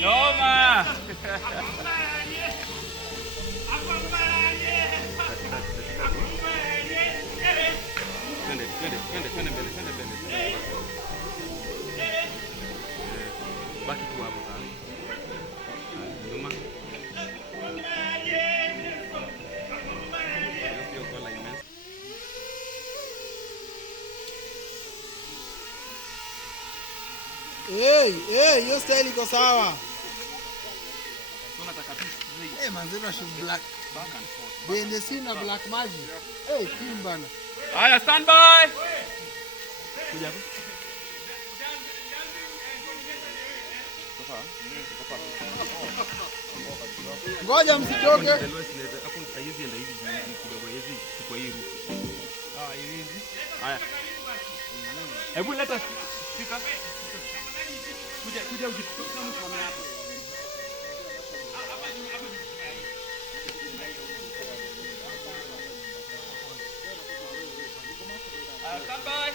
Noma. Twende mbele. Baki tu hapo kaka. Nyuma. Hiyo style iko sawa. Tunataka tu. Manzera should black. Back and forth. Bende sina black magic. Team bana. Haya, stand by. Kuja hapo. Ngoja msitoke. Hapo hizi enda hivi kidogo hivi kwa hii rufu. Hivi. Haya. Hebu leta fika. Kuja ujitoka mtu hapo. Stand by.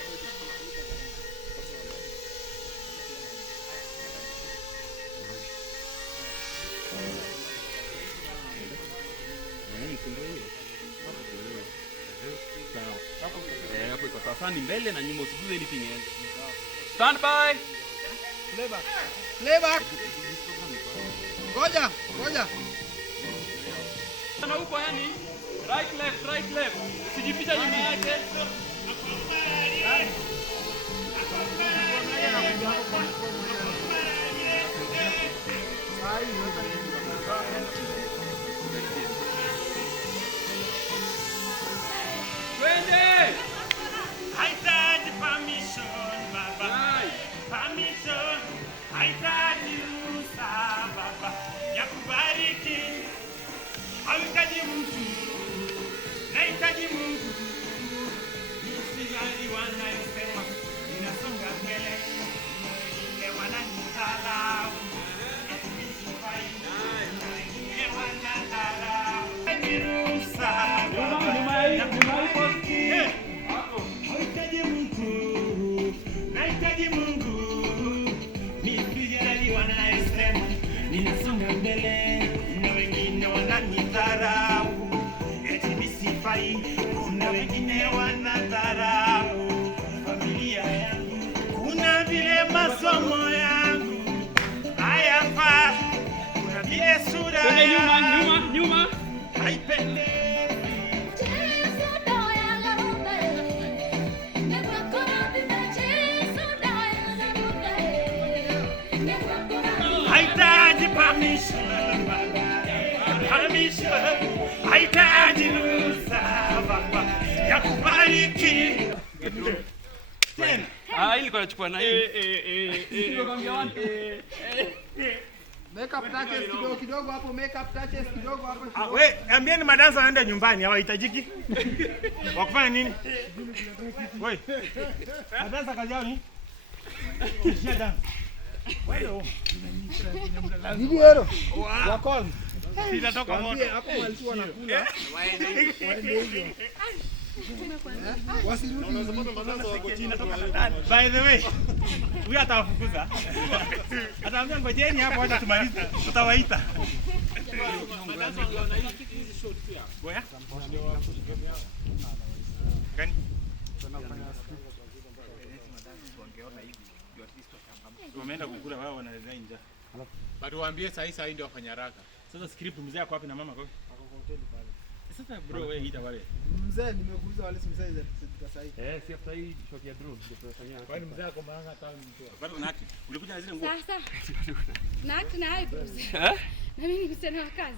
Hapo iko sawa, ni mbele na nyuma, usiguze anything else. Stand by. Play back. Ngoja. Na huko yani right left. Usijificha nyuma yake. Twende. Haitaji permission baba. Permission. Haitaji ruhusa baba ya kubariki. Hahitaji mtu. Nahitaji Mungu. Nisijali wanayosema. Ninasonga mbele. Wengine wananidharau. Wengine wanadharau. Ruhusa baba. Hahitaji mtu. Nahitaji Mungu. Nisijali wanayosema. Ninasonga mbele. Na wengine wananidharau. Eti nisifai. Kuna wengine wanadharau familia yangu. Kuna vile masomo yangu hayafai. Kuna vile sura yangu Nyuma. haipendezi. Haitaji permission. Haitaji ruhusa baba ya kubariki. Tena. Ili kwa chukua na hii. Ndio kwambia watu. Makeup touches kidogo hapo, makeup touches kidogo hapo. We, ambieni madansa waende nyumbani, hawahitajiki. Wakufanya nini? We. Madansa kazi yao ni? Kishia dansa. Wewe. Video. Wakon. Sitatoka moto. Hapo walikuwa wanakula. Waende hivyo. Wasirudi. By the way, huyu atawafukuza. Ataambia ngojeni hapo hata tumalize. Tutawaita. Goya? Gani? Wameenda kukula wao wanaleta nje. Bado waambie saa hii ndio wafanya haraka. Sasa script mzee yako wapi na mama kwa? Sasa bro wewe ita wale. Mzee nimekuuliza wale mzee za sasa hivi. Si after hii shot ya drone ndio tunafanyia. Kwani mzee ako maana town mtu. Bado unaki. Ulikuja na zile nguo. Sasa. Na eyebrows. Na mimi msichana wa kazi.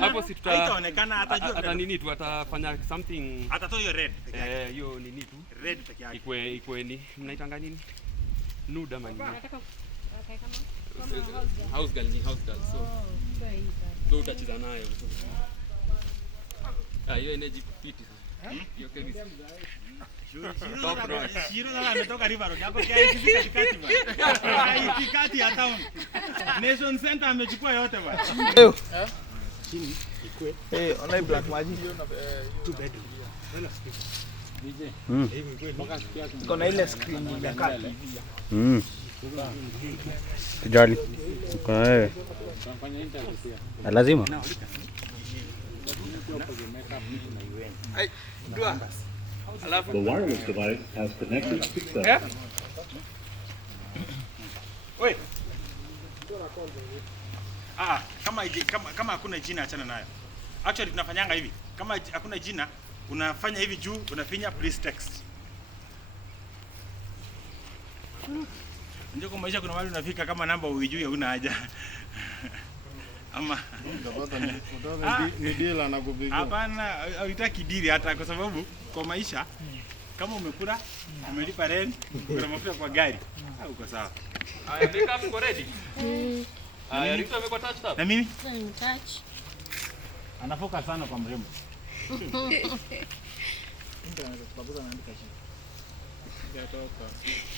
Hapo si haitaonekana atajua. Hata nini tu atafanya something. Atatoa hiyo red. Hiyo nini tu. Red peke yake. Ikwe ni mnaitanga nini? Nude ama nini? Nataka kama house girl. So utacheza nayo. Hiyo energy kupiti sasa. Hiyo kemi. Shiro sasa ametoka River Road. Hapo kia hizi katikati bwana. Katikati ya town. Nation Center amechukua yote bwana. Chini ikwe. Online black magic. 2 bedroom. DJ. Iko na ile screen ya kati. Tujali. Kwa wewe. Lazima. The wireless device has connected successfully. Oi. Kama hakuna jina achana nayo. Actually tunafanyanga hivi. Kama hakuna jina unafanya hivi juu unafinya please text. Ndio kwa maisha kuna wale unafika kama namba uijui huna haja. Ama ni deal na kupiga. Hapana, haitaki deal hata kwa sababu kwa maisha kama umekula, umelipa rent, kuna mafuta kwa gari, uko sawa. Aya, make up uko ready? Aya, Rito amekuwa touched up. Na mimi? Touch. Anafoka sana kwa mrembo.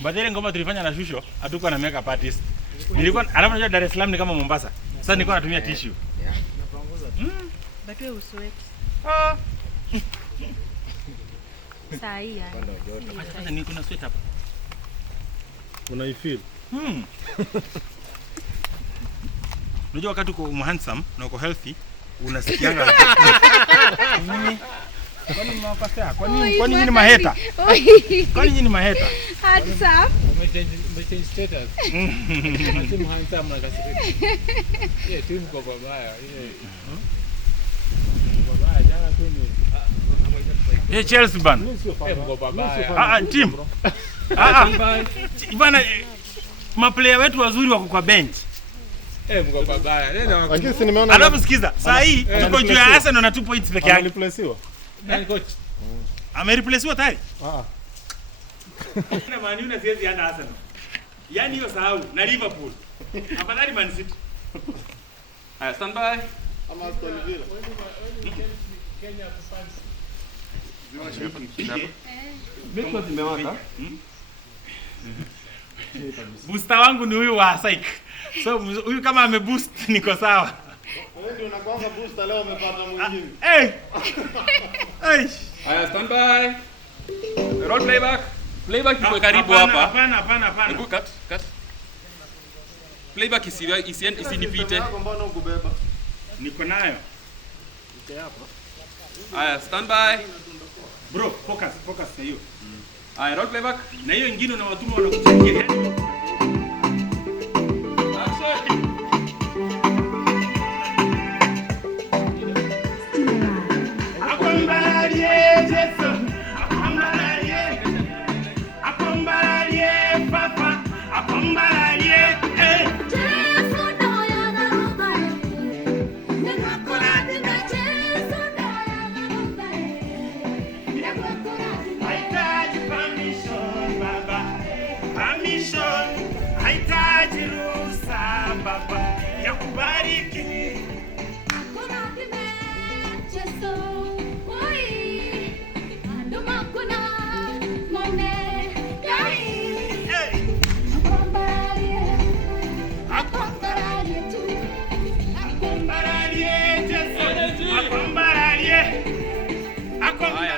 Badala ngoma tulifanya na Shusho, hatukuwa na makeup artist. Nilikuwa alafu najua Dar es Salaam ni kama Mombasa. Sasa nilikuwa natumia tissue. But wewe usweat. Ah. Saa hii yani. Sasa niko na sweat hapa. Unaifeel? Unajua wakati uko handsome na uko healthy unasikianga. Kwani mnawakosea? Kwani nyinyi ni maheta? Kwani nyinyi ni maheta? Handsome. Umechange status. Timu handsome na kasirika. Yeah, timu kwa babaya. Babaya jana tu ni Chelsea ban. kwa babaya. Team. Bana maplayer wetu wazuri wako kwa bench. Mko babaya. Lakini si nimeona Alafu sikiza, saa hii tuko juu ya Arsenal na 2 points peke yake. replacewa. Nani coach? Amereplacewa tayari? Na Man U na siwezi anda Arsenal. Yaani hiyo sahau na Liverpool. Afadhali Man City. Aya, stand by. Ama Aston Villa. Kenya fans. Mimi zimewaka. Booster wangu ni huyu wa Psych. So huyu kama ameboost niko sawa. Wewe ndio unakuanga booster leo umepata mwingine. Hey. Aya, stand by. Roll playback. Playback iko karibu hapa. Hapana. Hebu cut. Playback isinipite. Mbona ukubeba? Niko nayo. Aya, stand by. Bro, focus na hiyo. Aya, roll playback. Na hiyo nyingine unawatuma wanakuchangia.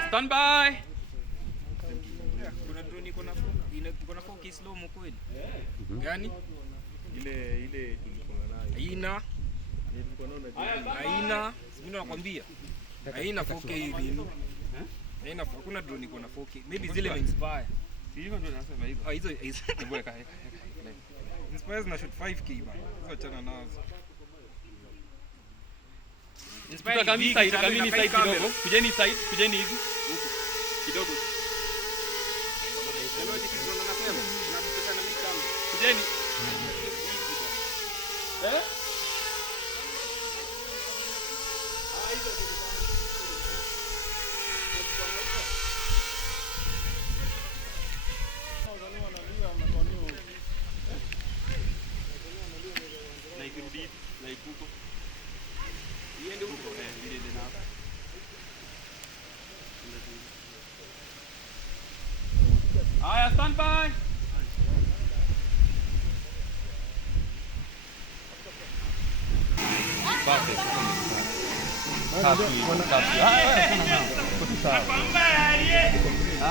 Stand by. Kuna drone iko na focus slow mo kweli. Gani? Ile tulikuwa nayo. Haina. Mimi nakwambia. Haina 4K hivi. Haina kuna drone iko na 4K. Maybe zile inspire. Hivyo ndio nasema hivyo. Hizo weka. Inspire na shoot 5K bana. Achana nazo. Inspire kami side kidogo. Kujeni side, kujeni hivi. Huko. Kidogo. Kujeni. Na ikirudi na ikuko. Iende huko ile tena hapa. Aya, stand by.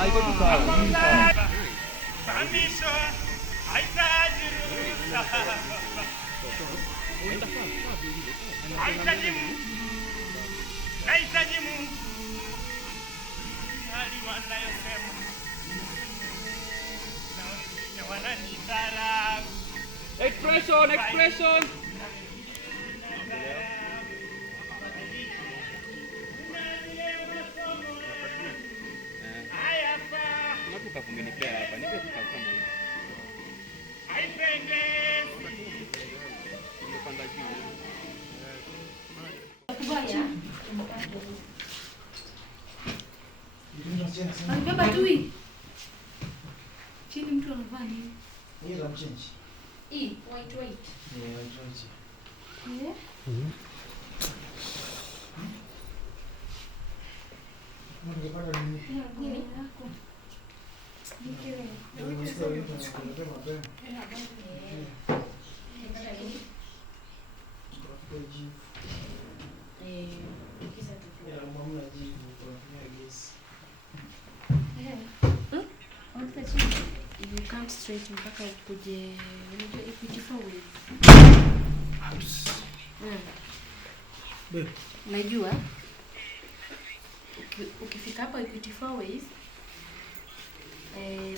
Iko tu sawa. Hahitaji Mungu. Nahitaji Mungu. Hali wanayosema. Na wananidharau. Expression. Unataka kumenipea hapa. Nipe tu kama hivi. Haipendezi. Nimepanda juu. Kubaya. Baba tu hii. Chini mtu anavaa nini? Hii la mchenji. Hii white. Yeah, white. Yeah. Ungepata nini? Nguo yako. Nikewe. You can't straight mpaka ukuje Equity 4 ways. Unajua ukifika hapo Equity 4 ways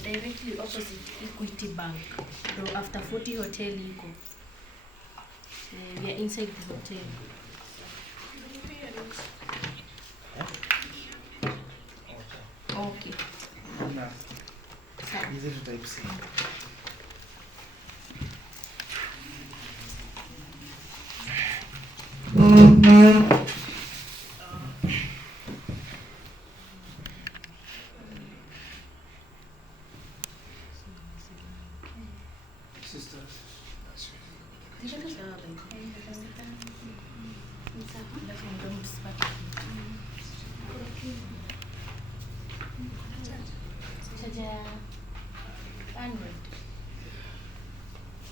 directly opposite Equity Bank. So after 40 hotel iko. We are inside the hotel. Okay. Hizi tu type C.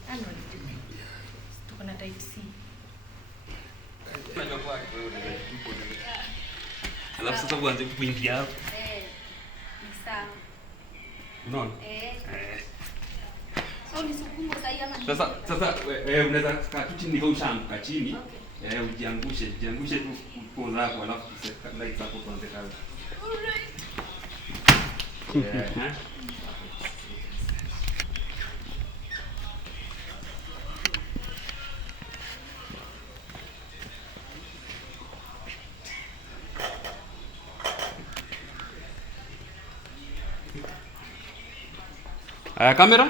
Android. Tuko na type C. Alafu sasa uanze kuingia hapo. Ni sawa. Unaona? So ni sukumo sahi ama ni? Sasa wewe unaweza kaa tu chini kwa ushanguka chini. Okay. Ujiangushe tu kwa zako alafu lights hapo tuanze kazi. Alright. Kamera.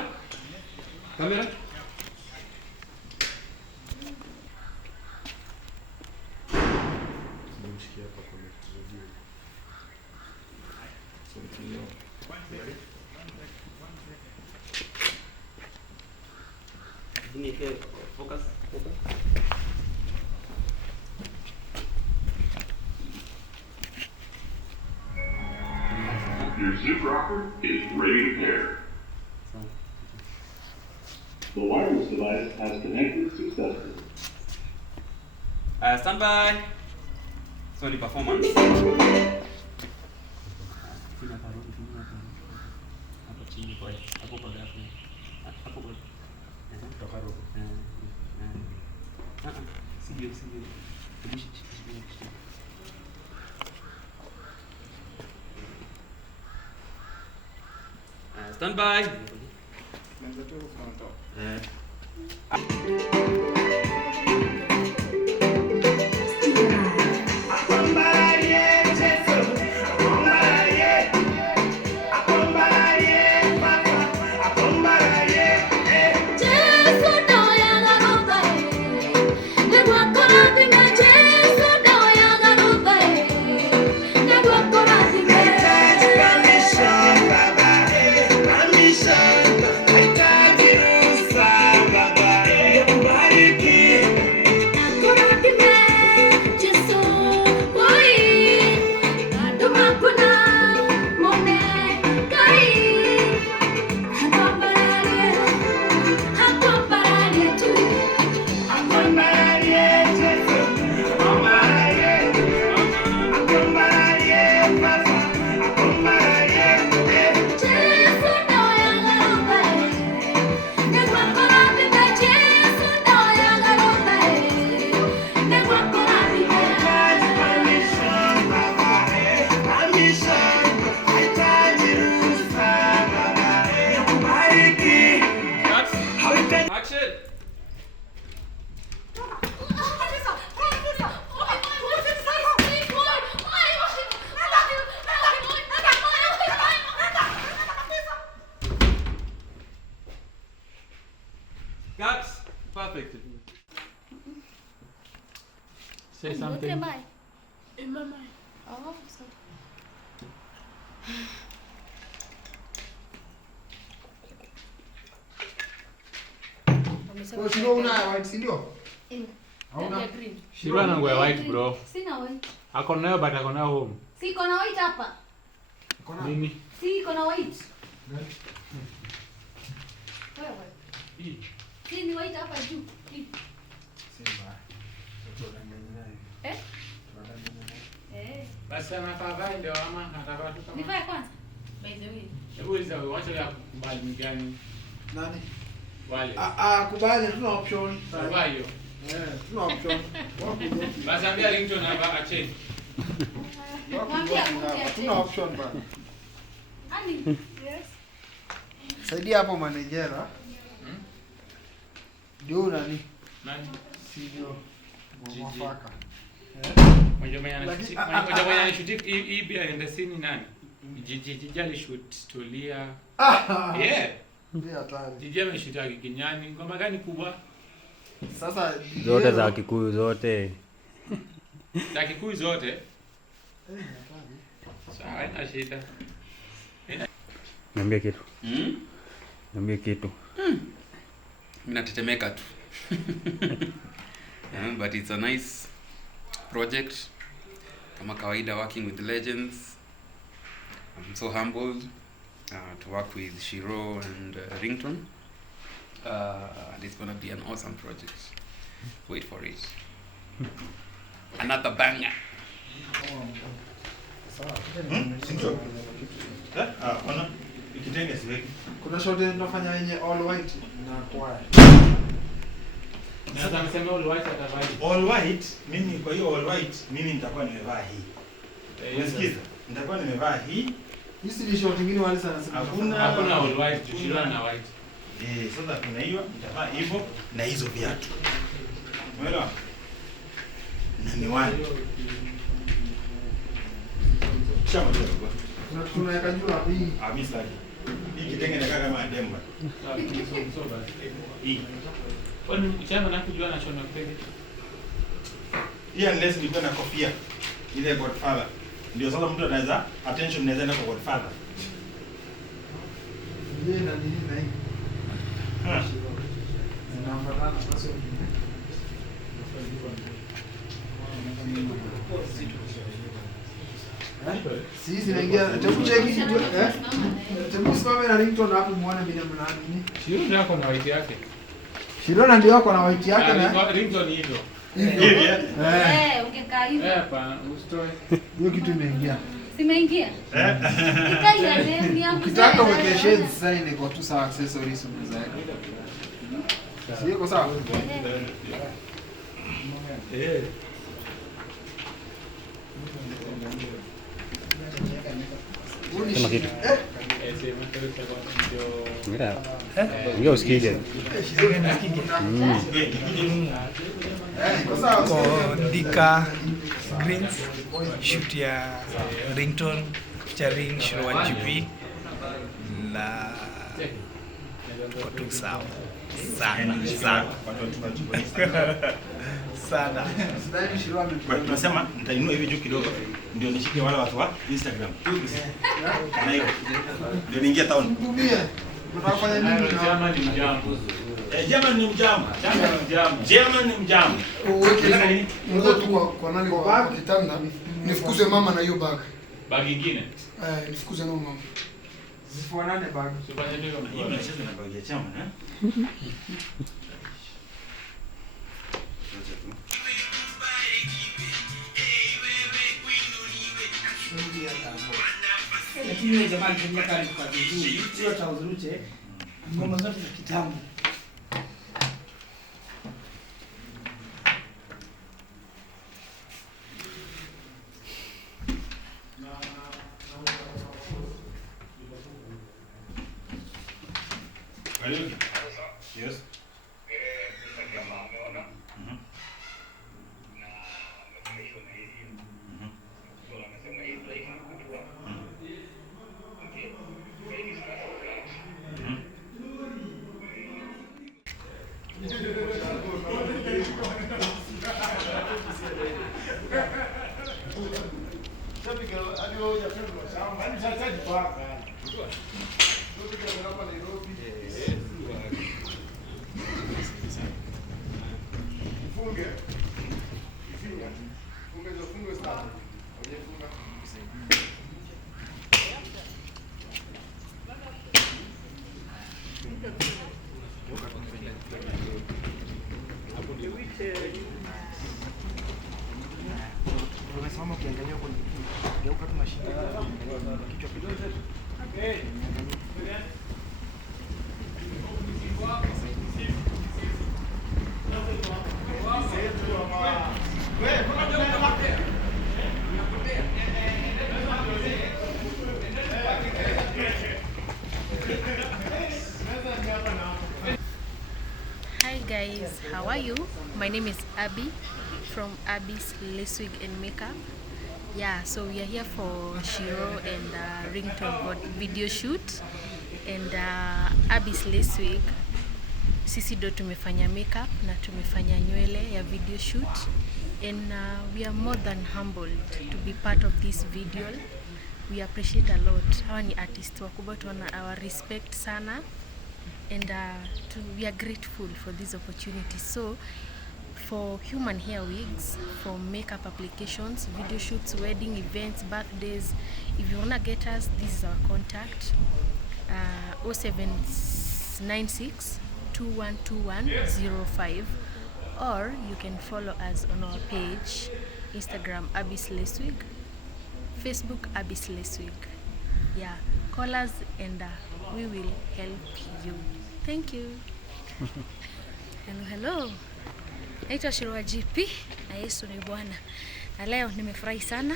Focus. Your zip rocker is ready to pair. The wireless device has connected successfully. Stand by. So the performance. Stand by. Baba, Action. Guts. Perfect. Say something. Oh, sorry. Kwa sio una white si ndio? Hauna? Ya green. Shirwa na nguo ya white bro. Sina white. Ako nayo but ako nayo home. Si iko na white hapa. Nini? Si iko na white. Wewe. Hii. Si ni white hapa juu. Hii. Eh? Eh. Basi anafaa ndio ama anataka tu kama. Nivae kwanza. By the way. Hebu uliza wacha ya kubali gani? Nani? Wale. Kubali tuna option. Sawa hiyo. Tuna option. Basi ambia ringtone hapa ache. Mwambie akuje Tuna option bana. Ani. Yes. Saidia hapo manejera. Ndio nani? Nani? Sio. Mwafaka. Moja mwenye anashuti hii pia ende sini nani? Jiji alishoot Tulia. Yeah. Ndio hatari. Jiji ameshuta Kinyani. Ngoma gani kubwa? Sasa Zote za Kikuyu zote. Za Kikuyu zote. Sawa, haina shida. Niambie kitu. Hmm? Niambie kitu. Mimi natetemeka tu. But it's a nice project. Kama kawaida, working with legends. I'm so humbled to work with Shiro and Ringtone. And it's gonna be an awesome project. Wait for it. Another banger. Ona ikitenge siweki. kuna shot tunafanya yenye all white na kwa. Sasa msema ule white atavaa. All white, mimi kwa hiyo all white mimi nitakuwa nimevaa hii. Unasikiza? Nitakuwa nimevaa hii. Hizi ni shot nyingine wale sana sana. Hakuna all white, tushira na white. Sasa kuna hiyo nitavaa hivyo na hizo viatu. Umeelewa? Na miwani. Chama tu baba. Tunaweka juu hapo hii. Mimi sitaki. Hii kitenge inakaa kama demba. Hii. Kwani chama na kujua na shona kweli? Hii unless nilikuwa na kofia ile Godfather. Ndio sasa mtu anaweza attention inaweza enda kwa Godfather. Yeye na nini na hii. Zinaambatana basi. Si zinaingia hebu cheki hebu simame na Ringtone hapo muone vile mnaamini. Shiro ndio ako na white yake. Shirona ndio ako na white yake na Ringtone hivyo. Hivi Ungekaa hivi. Hapa usitoe. hiyo kitu imeingia. Simeingia. Ikai ya leo ni hapo. Ukitaka uweke shades sasa ile kwa tu sawa accessories unaweza. Sio kwa sawa. Sema kitu. Sema ndio. Yeah. Ndio usikije. Kwa Dika Greens shoot ya Ringtone featuring Shiro 1GP na kwa tu sawa sana sana. Tunasema nitainua hivi juu kidogo ndio nishike wale watu wa Instagram. Na hiyo ndio niingia town. Unataka kufanya nini? Chama ni mjambo. German ni mjambo. German ni mjambo. Uweke nguo tu kwa nani kwa kitanda. Nifukuze mama na hiyo bag. Bag nyingine. Nifukuze na mama. Zifuanane bag. Sifanye ndio kama Hii unacheza na bag ya chama Lakini yule jamaa alitumia kali kwa vizuri. Hiyo tauzuruche ngoma zote za kitambo. Yes. Umesimama ukiangalia huko geuka tu mashine kichwa kidogo. Hi guys, how are you? My name is Abby from Abby's Lace Wig and Makeup. Yeah, so we are here for Shiro and Ringtone video shoot and Abby's Lace Wig. Sisi ndo tumefanya makeup na tumefanya nywele ya video shoot and we are more than humbled to be part of this video. We appreciate a lot. Hawa ni artists wakubwa, tuna our respect sana and we are grateful for this opportunity. So for human hair wigs, for makeup applications, video shoots, wedding events, birthdays, if you wanna get us, this is our contact, 0796 212105, or you can follow us on our page, Instagram Abby's Lace Wig, Facebook Abby's Lace Wig. Yeah, call us and we will help you. Thank you. Hello. Naitwa Shiro GP na Yesu ni Bwana. Na leo nimefurahi sana.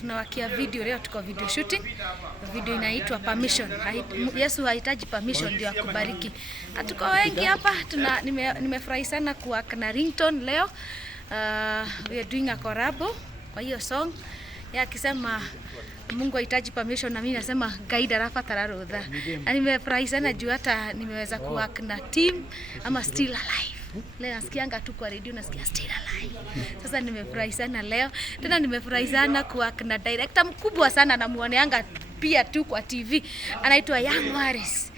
Tunawakia video leo, tuko video shooting. Video inaitwa Permission. Yesu hahitaji permission ndio akubariki. Tuko wengi hapa. Nimefurahi sana kuwa na Ringtone leo. We are doing a collab kwa hiyo song. Ya akisema Mungu hahitaji permission na mimi nasema gaida rafa tararudha. Na nimefurahi sana juu hata nimeweza kuwork na team ama Still Alive. Leo nasikianga tu kwa radio nasikia Still Alive. Sasa nimefurahi sana leo. Tena nimefurahi sana kuwork na director mkubwa sana na muoneanga pia tu kwa TV. Anaitwa Young Waris.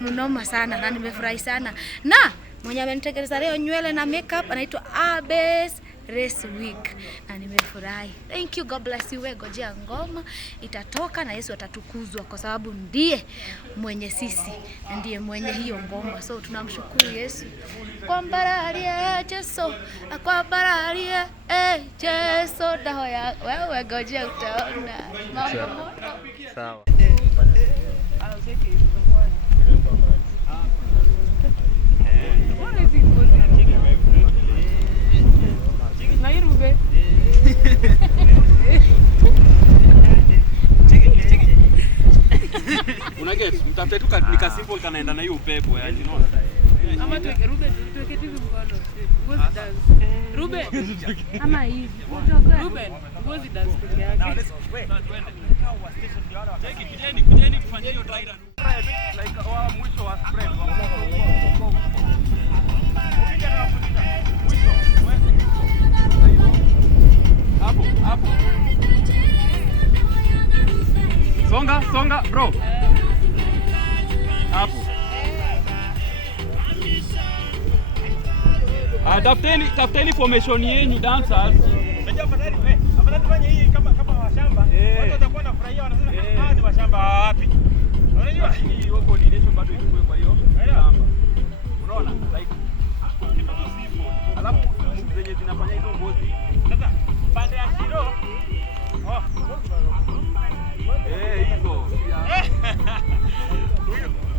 Mnoma sana na nimefurahi sana. Na mwenye amenitengeneza leo nywele na makeup anaitwa Abby's Lace Wig na nimefurahi. Thank you, God bless you. Ngojea ngoma itatoka na Yesu atatukuzwa kwa sababu ndiye mwenye sisi na ndiye mwenye hiyo ngoma. So tunamshukuru Yesu kwa mbararie Yesu, kwa mbararie Yesu daho ya wewe, ngojea utaona mambo moto. Sawa. Unaget mtafute tu nika simple kanaenda na hiyo upepo yani, unaona? Ama tuweke Ruben, tuweke TV mkono. Ngozi dance. Ruben. Ama hivi. Ruben, ngozi dance peke yake. Kujeni kufanya hiyo dry run. Like wa mwisho wa spread. Hapo. Songa bro. Hapo. Tafuteni formation yenu dancers. Unajua afadhali tufanye hii kama washamba. Watu watakuwa wanafurahia, wanasema ni washamba wapi? Unajua hiyo coordination bado iko kwa hiyo shamba. Unaona? Like kitu tu simple. Alafu zenye zinafanya hizo ngozi. sasa pande ya Shiro. Hizo.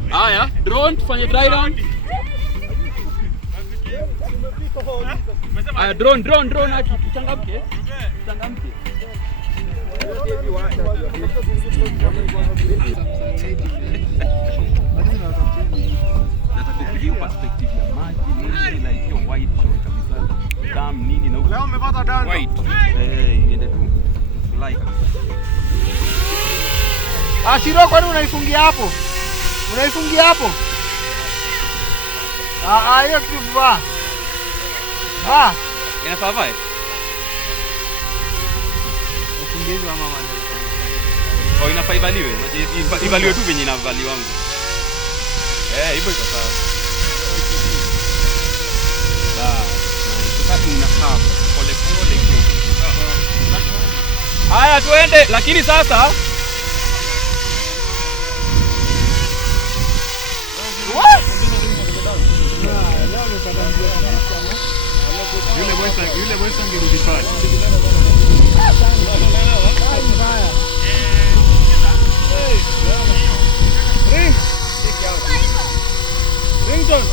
Haya, drone tufanye dry run. Aya, drone aki tuchangamke. Nataka perspective ya maji ni like hiyo white shot kabisa. Dam nini na leo umepata dance white. Iende tu fly kabisa. Shiro, kwani unaifungia hapo? Unaifungia hapo? Hiyo tu va. Inafaa vai. fundishwa ama maneno. Oh, inafaa ivaliwe. Ivaliwe tu venye inavaliwa wangu. Hivyo iko sawa. Sasa tunakaa pole pole hiyo. Haya tuende, lakini sasa Yule boy angirudi pale. Rington.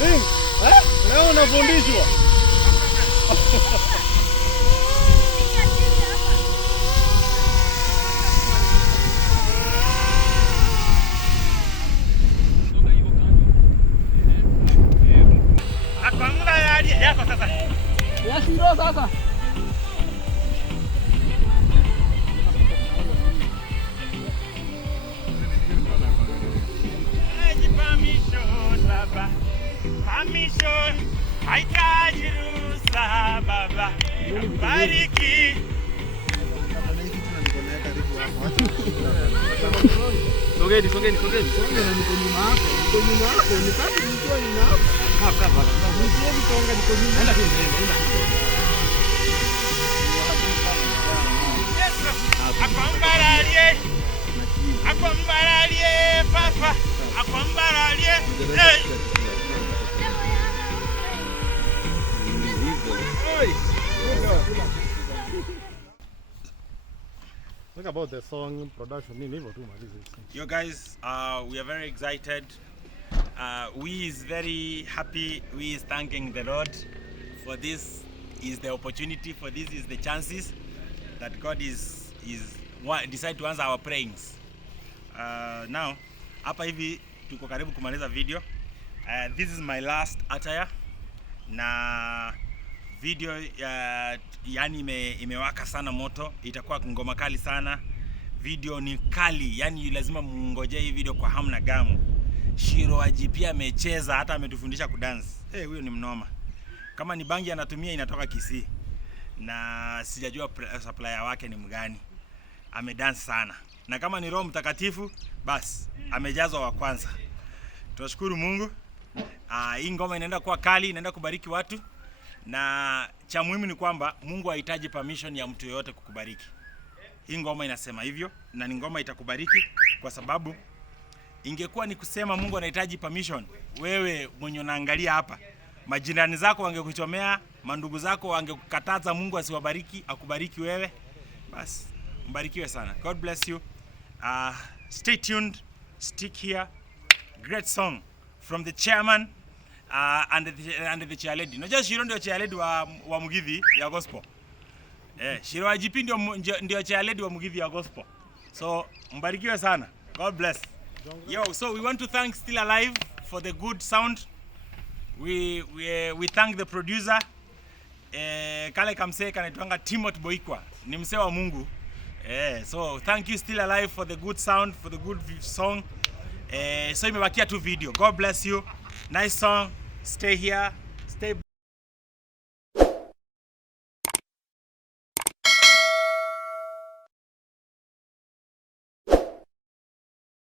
Ring. Leo unafundishwa. Akwanga yako sasa. Ya Shiro sasa. Permission, haitaji ruhusa baba. Bariki. Sogeni. Songe na niko nyuma yako. Nikati niko nyuma yako. Hapa. Msieni songa niko nyuma. Enda Akwambaralie papa. Akwambaralie. Think about the song production. You guys, we are very excited. We is very happy. We is thanking the Lord for this. Is the opportunity, for this is the chances that God is decide to answer our prayings. Now, hapa hivi tuko karibu kumaliza video. This is my last attire na video yani imewaka sana moto, itakuwa ngoma kali sana. Video ni kali, yani lazima mngojee hii video kwa hamu na gamu. Shiro IGP amecheza, hata ametufundisha kudance. Huyo ni mnoma. Kama ni bangi anatumia inatoka Kisii. Na sijajua supplier wake ni mgani. Amedance sana. Na kama ni Roho Mtakatifu, basi amejazwa wa kwanza. Tunashukuru Mungu. Hii ngoma inaenda kuwa kali, inaenda kubariki watu. Na cha muhimu ni kwamba Mungu hahitaji permission ya mtu yeyote kukubariki. Hii ngoma inasema hivyo, na ni ngoma itakubariki kwa sababu ingekuwa ni kusema Mungu anahitaji permission, wewe mwenye unaangalia hapa, majirani zako wangekuchomea, mandugu zako wangekukataza Mungu asiwabariki, akubariki wewe. Basi mbarikiwe sana. God bless you. Stay tuned, stick here. Great song from the chairman and the chair lady. Unajua Shiro ndio chair lady wa Mugithi ya gospel. Shiro IGP ndio chair lady wa Mugithi ya gospel. So mbarikiwe sana. God bless. Yo, so we want to thank Still Alive for the good sound. We thank the producer. Kale kamsee kanaitwanga Timothy Boikwa. Ni msee wa Mungu. So thank you Still Alive for the good sound, for the good song. So imebakia tu video. God bless you. Nice song. Stay here.